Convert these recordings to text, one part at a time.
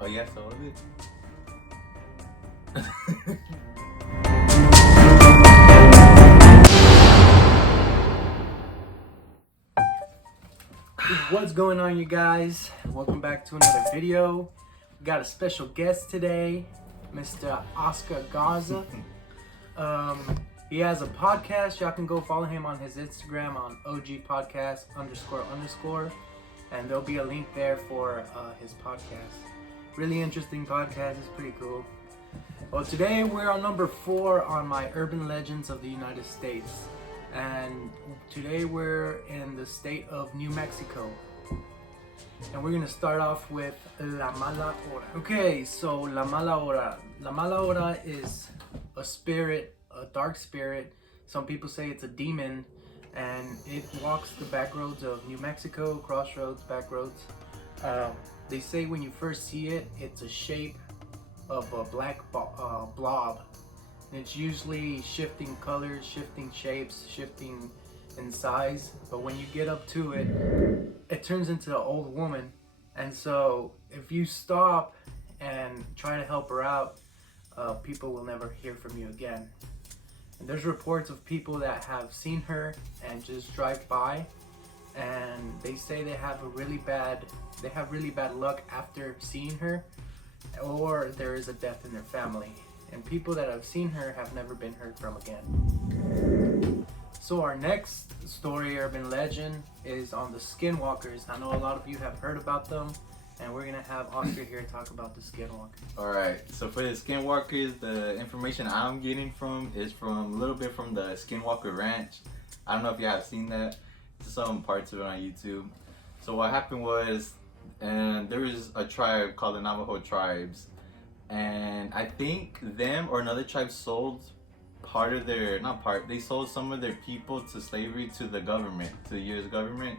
Oh yeah, so is it? What's going on, you guys? Welcome back to another video. We got a special guest today, Mr. Oscar Garza. He has a podcast. Y'all can go follow him on his Instagram on OG Podcast __, and there'll be a link there for his podcast. Really interesting podcast. It's pretty cool. Well, today we're on number 4 on my Urban Legends of the United States. And today we're in the state of New Mexico. And we're gonna start off with La Mala Hora. Okay, so La Mala Hora. La Mala Hora is a spirit, a dark spirit. Some people say it's a demon, and it walks the back roads of New Mexico, crossroads, back roads. They say when you first see it, it's a shape of a black blob. It's usually shifting colors, shifting shapes, shifting in size. But when you get up to it, it turns into an old woman. And so if you stop and try to help her out, people will never hear from you again. And there's reports of people that have seen her and just drive by, and they say they have really bad luck after seeing her, or there is a death in their family. And people that have seen her have never been heard from again. So our next story, urban legend, is on the Skinwalkers. I know a lot of you have heard about them, and we're gonna have Oscar here talk about the Skinwalkers. Alright, so for the Skinwalkers, the information I'm getting from is from a little bit from the Skinwalker Ranch. I don't know if you have seen that. There's some parts of it on YouTube. So what happened was, and there was a tribe called the Navajo tribes, and I think them or another tribe sold they sold some of their people to slavery to the government, to the US government,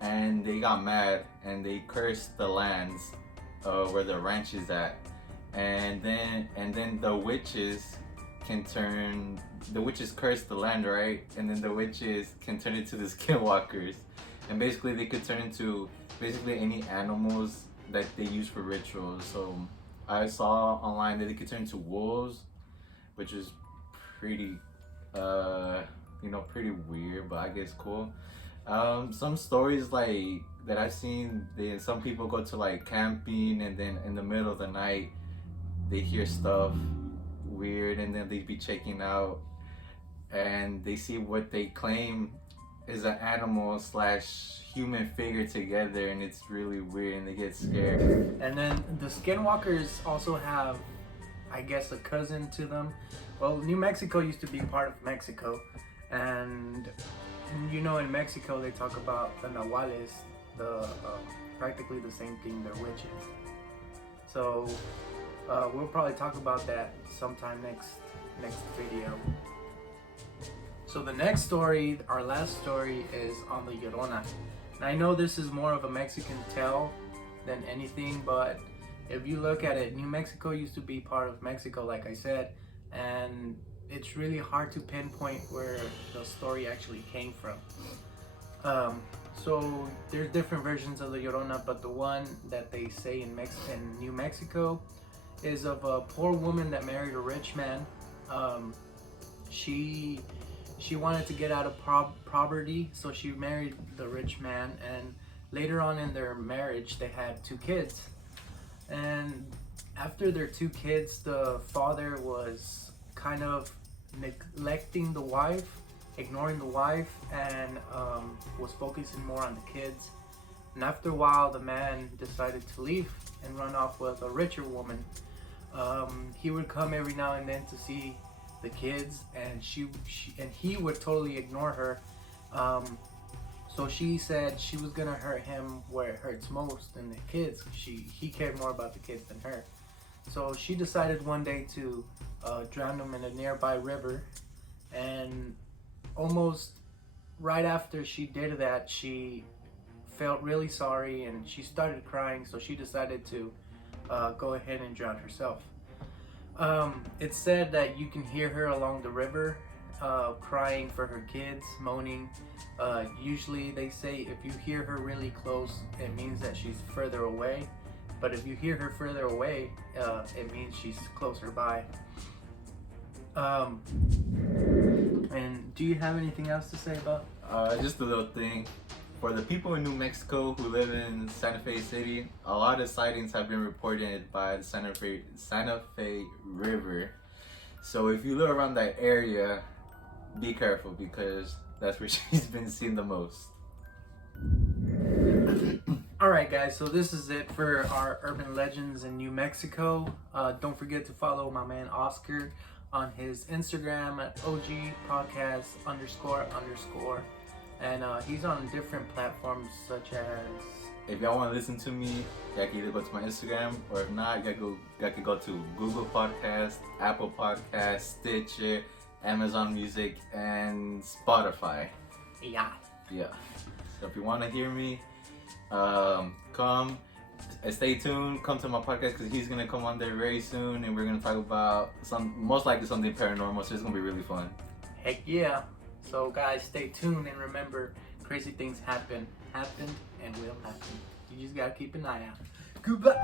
and they got mad and they cursed the lands where the ranch is at, and then the witches curse the land, right? And then the witches can turn into the Skinwalkers, and basically they could turn into any animals that they use for rituals. So I saw online that they could turn into wolves, which is pretty pretty weird, but I guess cool. Some stories like that I've seen, some people go to like camping, and then in the middle of the night they hear stuff weird, and then they'd be checking out and they see what they claim is an animal / human figure together, and it's really weird, and they get scared. And then the Skinwalkers also have, I guess, a cousin to them. Well, New Mexico used to be part of Mexico, and in Mexico they talk about the Nahuales, practically the same thing, they're witches. So we'll probably talk about that sometime next video. So the next story, our last story, is on the Yorona. And I know this is more of a Mexican tale than anything, but if you look at it, New Mexico used to be part of Mexico, like I said, and it's really hard to pinpoint where the story actually came from. So there's different versions of the Yorona, but the one that they say in New Mexico is of a poor woman that married a rich man. She wanted to get out of poverty, so she married the rich man, and later on in their marriage they had 2 kids. And after their 2 kids, the father was kind of neglecting the wife, ignoring the wife, and was focusing more on the kids. And after a while, the man decided to leave and run off with a richer woman. He would come every now and then to see the kids, and he would totally ignore her. So she said she was gonna hurt him where it hurts most, in the kids. He cared more about the kids than her. So she decided one day to drown him in a nearby river, and almost right after she did that, she felt really sorry and she started crying, so she decided to go ahead and drown herself. It's said that you can hear her along the river crying for her kids, moaning. Usually they say if you hear her really close, it means that she's further away. But if you hear her further away, it means she's closer by. And do you have anything else to say about? Just a little thing. For the people in New Mexico who live in Santa Fe City, a lot of sightings have been reported by the Santa Fe River. So if you live around that area, be careful because that's where she's been seen the most. Alright guys, so this is it for our urban legends in New Mexico. Don't forget to follow my man Oscar on his Instagram at OG podcast__. And he's on different platforms such as... If y'all want to listen to me, y'all can either go to my Instagram, or if not, y'all can go to Google Podcast, Apple Podcast, Stitcher, Amazon Music, and Spotify. Yeah. So if you want to hear me, come and stay tuned. Come to my podcast because he's gonna come on there very soon, and we're gonna talk about most likely something paranormal. So it's gonna be really fun. Heck yeah. So guys, stay tuned and remember, crazy things happened, and will happen. You just gotta keep an eye out. Goodbye.